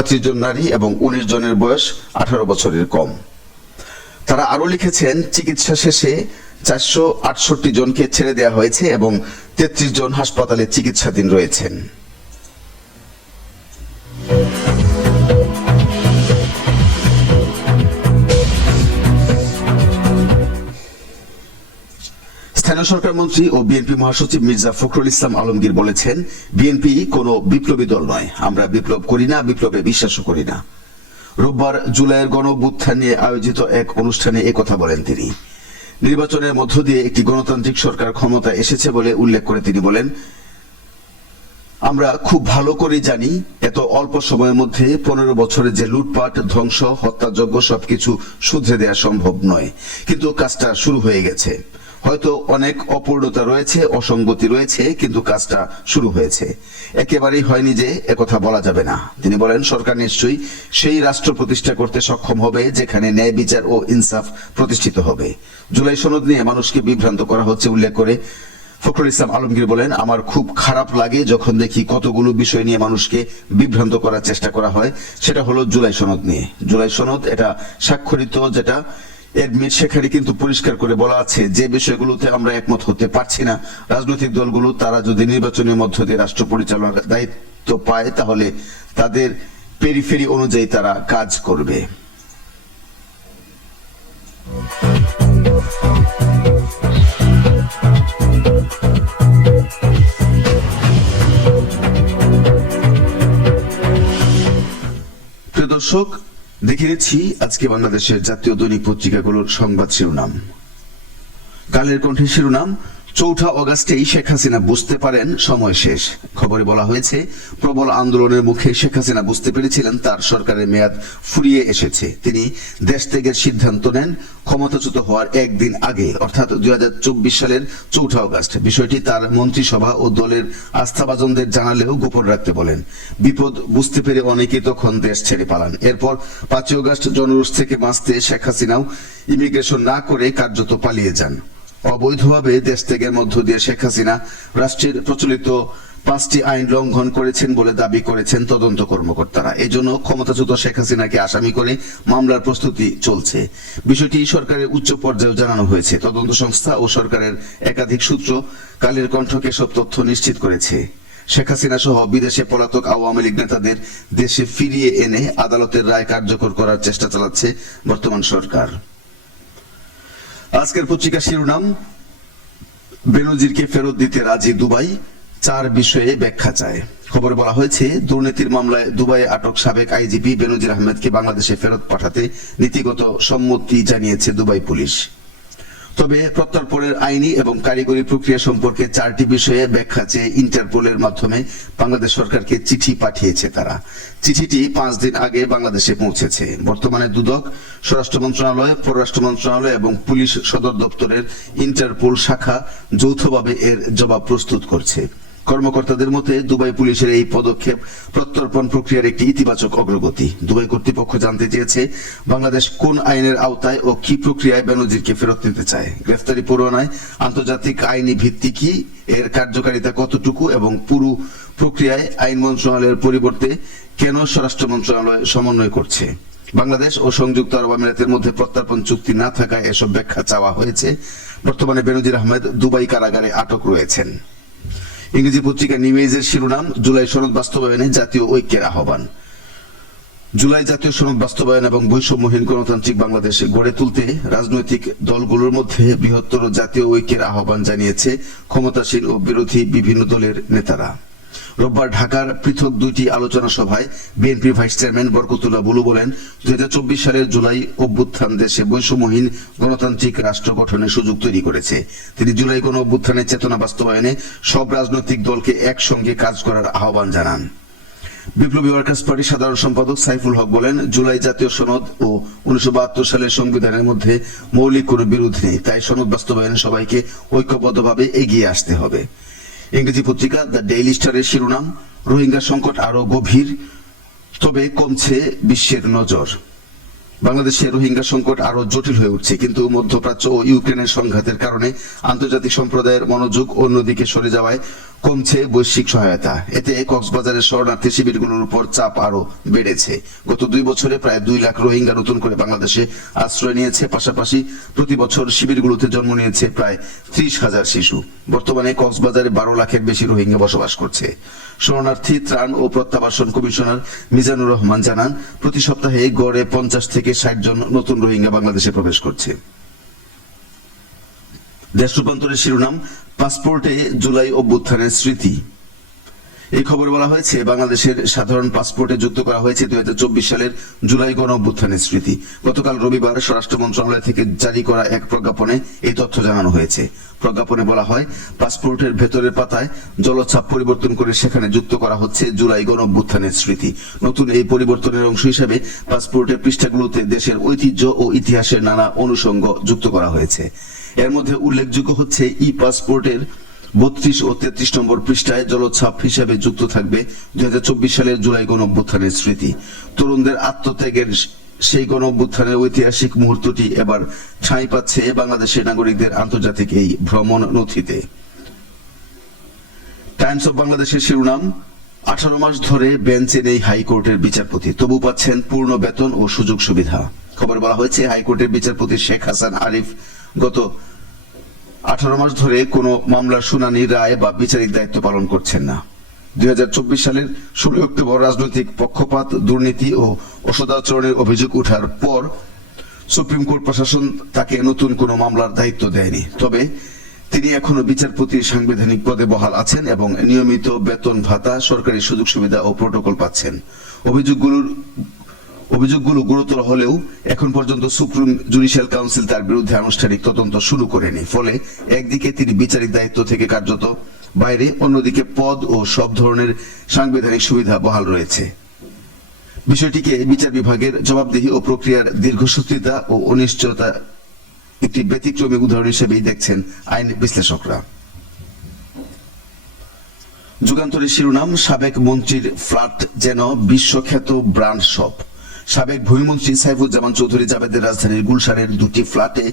30 জন নারী এবং 19 জনের বয়স 18 বছরের কম। তারা আরো লিখেছেন, চিকিৎসা শেষে 468 জনকে ছেড়ে দেওয়া হয়েছে এবং 33 জন হাসপাতালে চিকিৎসাধীন রয়েছেন। স্থানীয় সরকার মন্ত্রী ও বিএনপি মহাসচিব মির্জা ফখরুল ইসলাম আলমগীর বলেছেন, বিএনপি কোনো বিপ্লবী দল নয়, আমরা বিপ্লব করি না, বিপ্লবে বিশ্বাসও করি না। রোববার জুলাইয়ের গণঅভ্যুত্থান নিয়ে আয়োজিত এক অনুষ্ঠানে একথা বলেন তিনি। নির্বাচনের মধ্য দিয়ে একটি গণতান্ত্রিক সরকার ক্ষমতা এসেছে বলে উল্লেখ করে তিনি বলেন, আমরা খুব ভালো করে জানি এত অল্প সময়ের মধ্যে 15 বছরে যে লুটপাট, ধ্বংস, হত্যাযজ্ঞ সবকিছু শুধরে দেওয়া সম্ভব নয়, কিন্তু কাজটা শুরু হয়ে গেছে। হয়তো অনেক অপূর্ণতা রয়েছে, অসঙ্গতি রয়েছে, কিন্তু কাজটা শুরু হয়েছে। একেবারেই হয়নি যে একথা বলা যাবে না। তিনি বলেন, সরকার নিশ্চয়ই সেই রাষ্ট্র প্রতিষ্ঠা করতে সক্ষম হবে যেখানে ন্যায় বিচার ও ইনসাফ প্রতিষ্ঠিত হবে। জুলাই সনদ নিয়ে মানুষকে বিভ্রান্ত করা হচ্ছে উল্লেখ করে ফখরুল ইসলাম আলমগীর বলেন, আমার খুব খারাপ লাগে যখন দেখি কতগুলো বিষয় নিয়ে মানুষকে বিভ্রান্ত করার চেষ্টা করা হয়। সেটা হলো জুলাই সনদ নিয়ে। জুলাই সনদ এটা স্বাক্ষরিত, যেটা এডমিট, সেখানে কিন্তু পরিষ্কার করে বলা আছে যে বিষয়গুলোতে আমরা একমত হতে পারছি না, রাজনৈতিক দলগুলো তারা যদি নির্বাচনের মধ্য দিয়ে রাষ্ট্র পরিচালনার দায়িত্ব পায় তাহলে তাদের পেরিফেরি অনুযায়ী তারা কাজ করবে। প্রিয় দর্শক, দেখে নিচ্ছি আজকে বাংলাদেশের জাতীয় দৈনিক পত্রিকাগুলোর সংবাদ শিরোনাম। কালের কণ্ঠে শিরোনাম, 4 অগাস্টেই শেখ হাসিনা বুঝতে পারেন সময় শেষ। খবরে বলা হয়েছে, প্রবল আন্দোলনের মুখে শেখ হাসিনা বুঝতে পেরেছিলেন তার সরকারের মেয়াদ ফুরিয়ে এসেছে। তিনি দেশ ত্যাগের সিদ্ধান্ত নেন ক্ষমতাচ্যুত হওয়ার একদিন আগে, অর্থাৎ 2024 সালের 4 অগাস্ট। বিষয়টি তার মন্ত্রিসভা ও দলের আস্থাভাজনদের জানালেও গোপন রাখতে বলেন। বিপদ বুঝতে পেরে অনেকে তখন দেশ ছেড়ে পালান। এরপর 5 অগাস্ট জনরোষ থেকে বাঁচতে শেখ হাসিনাও ইমিগ্রেশন না করে কার্যত পালিয়ে যান। অবৈধভাবে দেশ ত্যাগের মধ্য দিয়ে শেখ হাসিনা রাষ্ট্রের প্রচলিত 5টি আইন লঙ্ঘন করেছেন বলে দাবি করেছেন তদন্ত কর্মকর্তারা। এজন্য ক্ষমতাচ্যুত শেখ হাসিনাকে আসামি করে মামলার প্রস্তুতি চলছে। বিষয়টি সরকারের উচ্চ পর্যায়ে জানানো হয়েছে। তদন্ত সংস্থা ও সরকারের একাধিক সূত্র কালের কণ্ঠকে সব তথ্য নিশ্চিত করেছে। শেখ হাসিনা সহ বিদেশে পলাতক আওয়ামী লীগ নেতাদের দেশে ফিরিয়ে এনে আদালতের রায় কার্যকর করার চেষ্টা চালাচ্ছে বর্তমান সরকার। আজকের পত্রিকা শিরোনাম, বেনজিরকে ফেরত দিতে রাজি দুবাই, 4 বিষয়ে ব্যাখ্যা চায়। খবরে বলা হয়েছে, দুর্নীতির মামলায় দুবাইয়ে আটক সাবেক আইজিপি বেনজির আহমেদকে বাংলাদেশে ফেরত পাঠাতে নীতিগত সম্মতি জানিয়েছে দুবাই পুলিশ। তবে প্রত্যর্পণের আইনি এবং কারিগরি প্রক্রিয়া সম্পর্কে 4টি বিষয়ে ব্যাখ্যা চেয়ে ইন্টারপোলের মাধ্যমে বাংলাদেশ সরকারকে চিঠি পাঠিয়েছে তারা। চিঠিটি 5 দিন আগে বাংলাদেশে পৌঁছেছে। বর্তমানে দুদক, স্বরাষ্ট্র মন্ত্রণালয়, পররাষ্ট্র মন্ত্রণালয় এবং পুলিশ সদর দপ্তরের ইন্টারপোল শাখা যৌথভাবে এর জবাব প্রস্তুত করছে। কর্মকর্তাদের মতে দুবাই পুলিশের এই পদক্ষেপ প্রত্যর্পণ প্রক্রিয়ার একটি ইতিবাচক অগ্রগতি। দুবাই কর্তৃপক্ষ জানতে চেয়েছে বাংলাদেশ কোন আইনের আওতায় ও কি প্রক্রিয়ায় বেনজিরকে ফেরত নিতে চায়। গ্রেফতারি পরোয়ানায় আন্তর্জাতিক আইনি ভিত্তি কি, এর কার্যকারিতা কতটুকু এবং পুরো প্রক্রিয়ায় আইন মন্ত্রণালয়ের পরিবর্তে কেন স্বরাষ্ট্র মন্ত্রণালয় সমন্বয় করছে। বাংলাদেশ ও সংযুক্ত আরব আমিরাতের মধ্যে প্রত্যর্পণ চুক্তি না থাকায় এসব ব্যাখ্যা চাওয়া হয়েছে। বর্তমানে বেনজির আহমেদ দুবাই কারাগারে আটক রয়েছেন। ইংরেজি পত্রিকা নিউ এজের শিরোনাম, জুলাই সনদ বাস্তবায়নে জাতীয় ঐক্যের আহ্বান। জুলাই জাতীয় সনদ বাস্তবায়ন এবং বৈষম্যহীন গণতান্ত্রিক বাংলাদেশ গড়ে তুলতে রাজনৈতিক দলগুলোর মধ্যে বৃহত্তর জাতীয় ঐক্যের আহ্বান জানিয়েছে ক্ষমতাসীন ও বিরোধী বিভিন্ন দলের নেতারা। রোববার ঢাকার পৃথক 2টি আলোচনা সভায় BNP vice chairman Barkatullah Bulu বলেন, 2024 সালের জুলাই অভ্যুত্থান দেশে বৈষম্যহীন গণতান্ত্রিক রাষ্ট্র গঠনের সুযোগ তৈরি করেছে। তিনি জুলাই গণ অভ্যুত্থানের চেতনা বাস্তবায়নে সব রাজনৈতিক দলকে একসঙ্গে কাজ করার আহ্বান জানান। বিপ্লবী ওয়ার্কার্স পার্টির সাধারণ সম্পাদক সাইফুল হক বলেন, জুলাই জাতীয় সনদ ও 1972 সালের সংবিধানের মধ্যে মৌলিক কোনো বিরোধ নেই, তাই সনদ বাস্তবায়নে সবাইকে ঐক্যবদ্ধভাবে এগিয়ে আসতে হবে। ইংরেজি পত্রিকা দ্য ডেইলি স্টারের শিরোনাম, রোহিঙ্গা সংকট আরো গভীর, তবে কমছে বিশ্বের নজর। বাংলাদেশে রোহিঙ্গা সংকট আরো জটিল হয়ে উঠছে, কিন্তু মধ্যপ্রাচ্য ও ইউক্রেনের সংঘাতের কারণে আন্তর্জাতিক সম্প্রদায়ের মনোযোগ অন্যদিকে সরে যাওয়ায় কমছে বৈশ্বিক সহায়তা। এতে কক্সবাজারের শরণার্থী শিবিরগুলোর উপর চাপ আরো বেড়েছে। গত 2 বছরে প্রায় 2 লাখ রোহিঙ্গা নতুন করে বাংলাদেশে আশ্রয় নিয়েছে। পাশাপাশি প্রতি বছর শিবিরগুলোতে জন্ম নিয়েছে প্রায় 30,000 শিশু। বর্তমানে কক্সবাজারে 12 লাখের বেশি রোহিঙ্গা বসবাস করছে। শরণার্থী ত্রাণ ও প্রত্যাবাসন কমিশনার মিজানুর রহমান জানান, প্রতি সপ্তাহে গড়ে 50 থেকে 60 জন নতুন রোহিঙ্গা বাংলাদেশে প্রবেশ করছে। দেশ রূপান্তরের শিরোনাম, পাসপোর্টে জুলাই অভ্যুত্থানের স্মৃতি। এই খবরে বলা হয়েছে, বাংলাদেশের সাধারণ পাসপোর্টে যুক্ত করা হয়েছে 2024 সালের জুলাই গণ অভ্যুত্থানের স্মৃতি। গতকাল রবিবার স্বরাষ্ট্র মন্ত্রণালয় থেকে জারি করা এক প্রজ্ঞাপনে এই তথ্য জানানো হয়েছে। প্রজ্ঞাপনে বলা হয়, পাসপোর্টের ভেতরের পাতায় জলছাপ পরিবর্তন করে সেখানে যুক্ত করা হচ্ছে জুলাই গণ অভ্যুত্থানের স্মৃতি। নতুন এই পরিবর্তনের অংশ হিসেবে পাসপোর্টের পৃষ্ঠাগুলোতে দেশের ঐতিহ্য ও ইতিহাসের নানা অনুষঙ্গ যুক্ত করা হয়েছে। এর মধ্যে উল্লেখযোগ্য হচ্ছে, ই পাসপোর্টের 32 ও 33 নম্বর পৃষ্ঠায় জলছাপ হিসেবে যুক্ত থাকবে 2024 সালের জুলাই গণ অভ্যুত্থানের স্মৃতি। তরুণদের আত্মত্যাগের সেই গণ অভ্যুত্থানের ঐতিহাসিক মুহূর্তটি এবার ঠাঁই পাচ্ছে বাংলাদেশের নাগরিকদের আন্তর্জাতিক এই ভ্রমণ নথিতে। টাইমস অফ বাংলাদেশের শিরোনাম, 18 মাস ধরে বেঞ্চে নেই হাইকোর্টের বিচারপতি, তবু পাচ্ছেন পূর্ণ বেতন ও সুযোগ সুবিধা। খবর বলা হয়েছে, হাইকোর্টের বিচারপতি শেখ হাসান আরিফ গত 18 মাস ধরে কোনো মামলার শুনানি, রায় বা বিচারিক দায়িত্ব পালন করছেন না। 2024 সালের 16 অক্টোবর রাজনৈতিক পক্ষপাত, দুর্নীতি ও অসদাচরণের অভিযোগ ওঠার পর সুপ্রিম কোর্ট প্রশাসন তাকে নতুন কোনো মামলার দায়িত্ব দেয়নি। তবে তিনি এখনো বিচারপতির সাংবিধানিক পদে বহাল আছেন এবং নিয়মিত বেতন ভাতা, সরকারি সুযোগ সুবিধা ও প্রোটোকল পাচ্ছেন। অভিযোগগুলো গুরুতর হলেও এখন পর্যন্ত সুপ্রিম জুডিশিয়াল কাউন্সিল তার বিরুদ্ধে আনুষ্ঠানিক তদন্ত শুরু করেনি। ফলে একদিকে তিনি বিচারিক দায়িত্ব থেকে কার্যত বাইরে, অন্যদিকে পদ ও সব ধরনের সাংবিধানিক সুবিধা বহাল রয়েছে। বিষয়টিকে বিচার বিভাগের জবাবদিহি ও প্রক্রিয়ার দীর্ঘসূত্রিতা ও অনিশ্চয়তা একটি ব্যতিক্রমী উদাহরণ হিসেবেই দেখছেন আইন বিশ্লেষকরা। যুগান্তরের শিরোনাম, সাবেক মন্ত্রীর ফ্ল্যাট যেন বিশ্বখ্যাত ব্র্যান্ড শপ। সাবেক ভূমিমন্ত্রী সাইফুজ্জামান চৌধুরী জাবেদের রাজধানীর গুলশানের 2টি ফ্ল্যাটে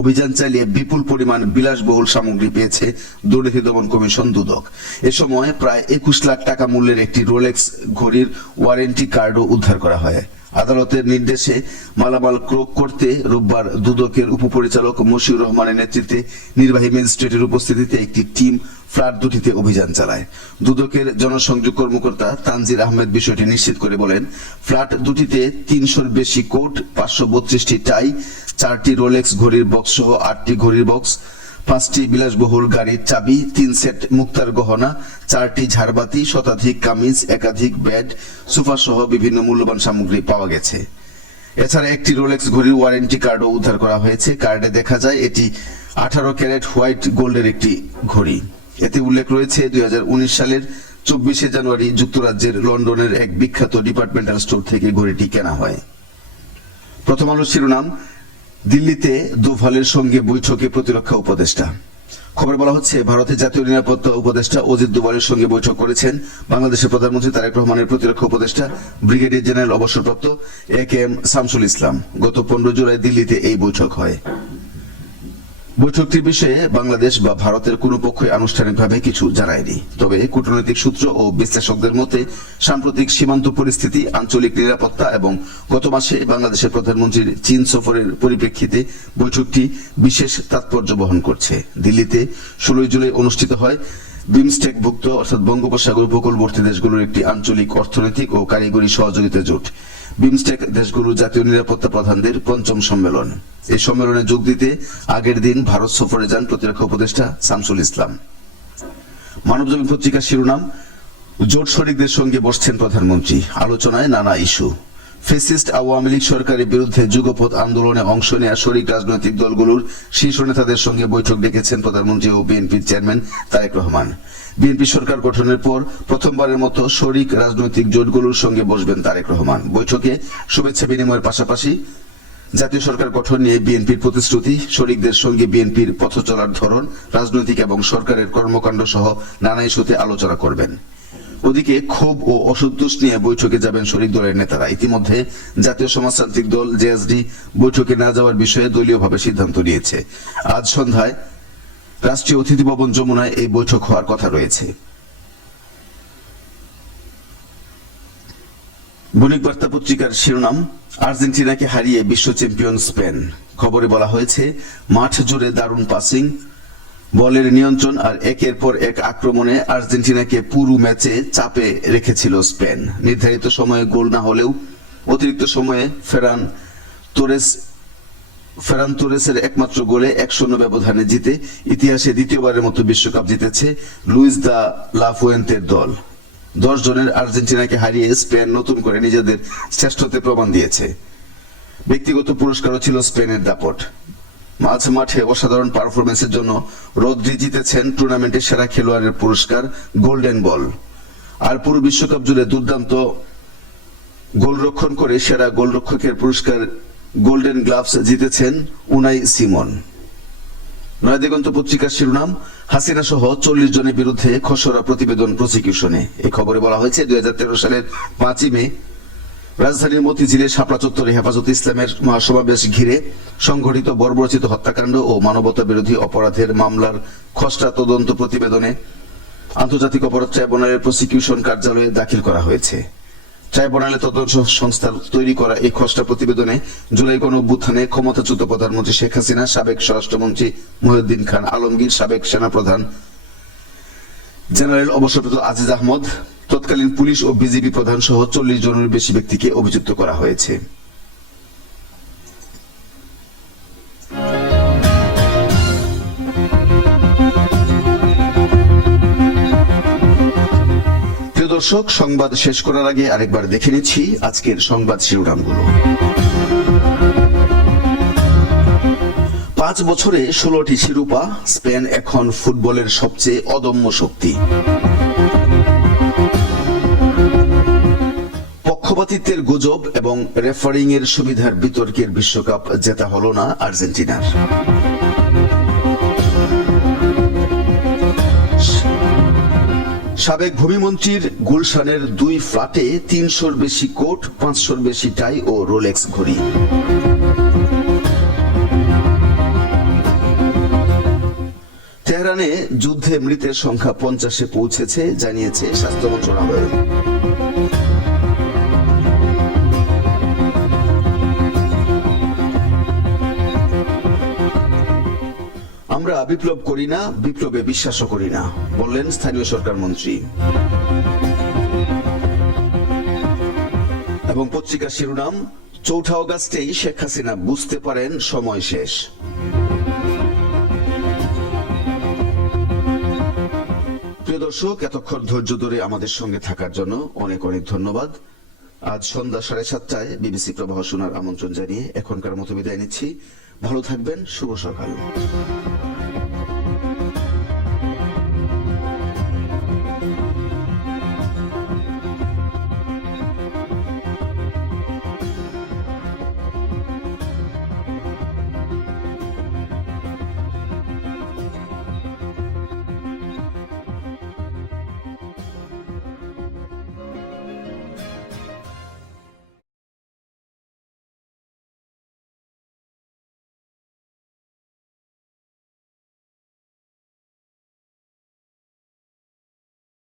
অভিযান চালিয়ে বিপুল পরিমাণ বিলাসবহুল সামগ্রী পেয়েছে দুর্নীতি দমন কমিশন দুদক। এ সময় প্রায় 21 লাখ টাকা মূল্যের একটি রোলেক্স ঘড়ির ওয়ারেন্টি কার্ডও উদ্ধার করা হয়। আদালতের নির্দেশে মালামাল ক্রয় করতে রোববার দুদকের উপপরিচালক মশিউর রহমানের নেতৃত্বে নির্বাহী ম্যাজিস্ট্রেটের উপস্থিতিতে একটি টিম ফ্ল্যাট দুটিতে অভিযান চালায়। দুদকের জনসংযোগ কর্মকর্তা তানজির আহমেদ বিষয়টি নিশ্চিত করে বলেন, ফ্ল্যাট দুটিতে 300-র বেশি কোট, 532টি টাই, 4টি রোলেক্স ঘড়ির বক্স সহ 8টি ঘড়ির বক্স, 5টি বিলাসবহুল গাড়ির চাবি, 3 সেট মুক্তার গহনা, 4টি ঝাড়বাতি, শতাধিক কামিজ, একাধিক বেড, সোফা সহ বিভিন্ন মূল্যবান সামগ্রী পাওয়া গেছে। এছাড়া একটি রোলেক্স ঘড়ির ওয়ারেন্টি কার্ডও উদ্ধার করা হয়েছে। কার্ডে দেখা যায় এটি 18 ক্যারেট হোয়াইট গোল্ডের একটি ঘড়ি। এতে উল্লেখ রয়েছে, 2019 সালের 24শে জানুয়ারি যুক্তরাজ্যের লন্ডনের এক বিখ্যাত ডিপার্টমেন্টাল স্টোর থেকে ঘড়িটি কেনা হয়। প্রথম আলোর শিরোনাম, দিল্লিতে দোভালের সঙ্গে বৈঠকে প্রতিরক্ষা উপদেষ্টা। খবর বলা হচ্ছে, ভারতের জাতীয় নিরাপত্তা উপদেষ্টা অজিত দোভালের সঙ্গে বৈঠক করেছেন বাংলাদেশের প্রধানমন্ত্রী তারেক রহমানের প্রতিরক্ষা উপদেষ্টা ব্রিগেডিয়ার জেনারেল অবসরপ্রাপ্ত AKM শামসুল ইসলাম। গত 15 জুলাই দিল্লিতে এই বৈঠক হয়। বৈঠকটির বিষয়ে বাংলাদেশ বা ভারতের কোনো পক্ষই আনুষ্ঠানিকভাবে কিছু জানায়নি। তবে কূটনৈতিক সূত্র ও বিশ্লেষকদের মতে, সাম্প্রতিক সীমান্ত পরিস্থিতি, আঞ্চলিক নিরাপত্তা এবং গত মাসে বাংলাদেশের প্রধানমন্ত্রীর চীন সফরের পরিপ্রেক্ষিতে বৈঠকটি বিশেষ তাৎপর্য বহন করছে। দিল্লিতে 16 জুলাই অনুষ্ঠিত হয় বিমস্টেকভুক্ত অর্থাৎ বঙ্গোপসাগর উপকূলবর্তী দেশগুলোর একটি আঞ্চলিক অর্থনৈতিক ও কারিগরি সহযোগিতা জোট। বিমস্টেক দেশগুলোর জাতীয় নিরাপত্তা প্রধানদের 5ম সম্মেলন। এই সম্মেলনে যোগ দিতে আগের দিন ভারত সফরে যান প্রতিরক্ষা উপদেষ্টা শামসুল ইসলাম। মানবজমিন পত্রিকার শিরোনাম, জোট শরিকদের সঙ্গে বসছেন প্রধানমন্ত্রী, আলোচনায় নানা ইস্যু। ফ্যাসিস্ট আওয়ামী লীগ সরকারের বিরুদ্ধে যুগপৎ আন্দোলনে অংশ নেওয়া শরিক রাজনৈতিক দলগুলোর শীর্ষ নেতাদের সঙ্গে বৈঠক ডেকেছেন প্রধানমন্ত্রী ও বিএনপির চেয়ারম্যান তারেক রহমান। বিএনপি সরকার গঠনের পর প্রথমবারের মতো শরিক রাজনৈতিক জোটগুলোর সঙ্গে বসবেন তারেক রহমান। বৈঠকে শুভেচ্ছা বিনিময়ের পাশাপাশি জাতীয় সরকার গঠন নিয়ে বিএনপির প্রতিশ্রুতি, শরিকদের সঙ্গে বিএনপির পথ চলার ধরন, রাজনৈতিক এবং সরকারের কর্মকাণ্ড সহ নানা ইস্যুতে আলোচনা করবেন। ওদিকে ক্ষোভ ও অসন্তোষ নিয়ে বৈঠকে যাবেন শরিক দলের নেতারা। ইতিমধ্যে জাতীয় সমাজতান্ত্রিক দল জেএসডি বৈঠকে না যাওয়ার বিষয়ে দলীয়ভাবে সিদ্ধান্ত নিয়েছে। আজ সন্ধ্যায় রাষ্ট্রীয় অতিথি ভবন যমুনায় এই বৈঠক হওয়ার কথা রয়েছে। বণিক বার্তা পত্রিকার শিরোনাম, আর্জেন্টিনাকে হারিয়ে বিশ্ব চ্যাম্পিয়ন স্পেন। খবরে বলা হয়েছে, মাঠ জুড়ে দারুণ পাসিং, বলের নিয়ন্ত্রণ আর একের পর এক আক্রমণে আর্জেন্টিনাকে পুরো ম্যাচে চাপে রেখেছিল স্পেন। নির্ধারিত সময়ে গোল না হলেও অতিরিক্ত সময়ে ফেরান তোরেসের একমাত্র গোলে 1-0 ব্যবধানে জিতে ইতিহাসে দ্বিতীয়বারের মতো বিশ্বকাপ জিতেছে লুইস দা লা ফুয়েন্তের দল। 10 জনের আর্জেন্টিনাকে হারিয়ে স্পেন নতুন করে নিজেদের শ্রেষ্ঠত্বে প্রমাণ দিয়েছে। ব্যক্তিগত পুরস্কারও ছিল স্পেনের দাপট। মাঝ মাঠে অসাধারণ পারফরমেন্সের জন্য রদ্রি জিতেছেন টুর্নামেন্টের সেরা খেলোয়াড়ের পুরস্কার, গোল্ডেন বল। আর পুরো বিশ্বকাপ জুড়ে দুর্দান্ত গোলরক্ষণ করে সেরা গোলরক্ষকের পুরস্কার, গোল্ডেন গ্লাভস জিতেছেন উনাই সিমন। নয়াদিগন্ত পত্রিকার শিরোনাম, হাসিনা সহ 40 জনের বিরুদ্ধে খসড়া প্রতিবেদন প্রসিকিউশনে। এই খবরে বলা হয়েছে, 2013 সালের 5ই মে রাজধানীর মতিঝিলে শাপলা চত্বরে হেফাজতে ইসলামের মহাসমাবেশ ঘিরে সংঘটিত বর্বরচিত হত্যাকাণ্ড ও মানবতা বিরোধী অপরাধের মামলার খসড়া তদন্ত প্রতিবেদনে আন্তর্জাতিক অপরাধ ট্রাইব্যুনালের প্রসিকিউশন কার্যালয়ে দাখিল করা হয়েছে। ট্রাইব্যুনালে তদন্ত সংস্থার তৈরি করা এই খসড়া প্রতিবেদনে জুলাই গণঅভ্যুত্থানে ক্ষমতাচ্যুত প্রধানমন্ত্রী শেখ হাসিনা, সাবেক স্বরাষ্ট্রমন্ত্রী মহিউদ্দিন খান আলমগীর, সাবেক সেনাপ্রধান জেনারেল অবসরপ্রাপ্ত আজিজ আহমদ, তৎকালীন পুলিশ ও বিজিবি প্রধান সহ 40 জনের বেশি ব্যক্তিকে অভিযুক্ত করা হয়েছে। প্রিয় দর্শক, সংবাদ শেষ করার আগে আরেকবার দেখে নিচ্ছি আজকের সংবাদ শিরোনামগুলো। 5 বছরে 16টি শিরোপা, স্পেন এখন ফুটবলের সবচেয়ে অদম্য শক্তি। পক্ষপাতিত্বের গুজব এবং রেফারিং এর সুবিধার বিতর্কের বিশ্বকাপ জেতা হলো না আর্জেন্টিনার। সাবেক ভূমিমন্ত্রীর গুলশানের 2 ফ্ল্যাটে 300-র বেশি কোট, 500-র বেশি টাই ও রোলেক্স ঘড়ি। তেহরানে যুদ্ধে মৃতের সংখ্যা 50-এ পৌঁছেছে, জানিয়েছে স্বাস্থ্য মন্ত্রণালয়। আমরা বিপ্লব করি না, বিপ্লবে বিশ্বাসও করি না, বললেন স্থানীয় সরকার মন্ত্রী। এবং পত্রিকার শিরোনাম, 4 অগাস্টেই শেখ হাসিনা বুঝতে পারেন সময় শেষ। প্রিয় দর্শক, এতক্ষণ ধৈর্য ধরে আমাদের সঙ্গে থাকার জন্য অনেক অনেক ধন্যবাদ। আজ সন্ধ্যা 7:30টায় বিবিসি প্রবাহ শোনার আমন্ত্রণ জানিয়ে এখনকার মতো বিদায় নিচ্ছি। ভালো থাকবেন, শুভ সকাল।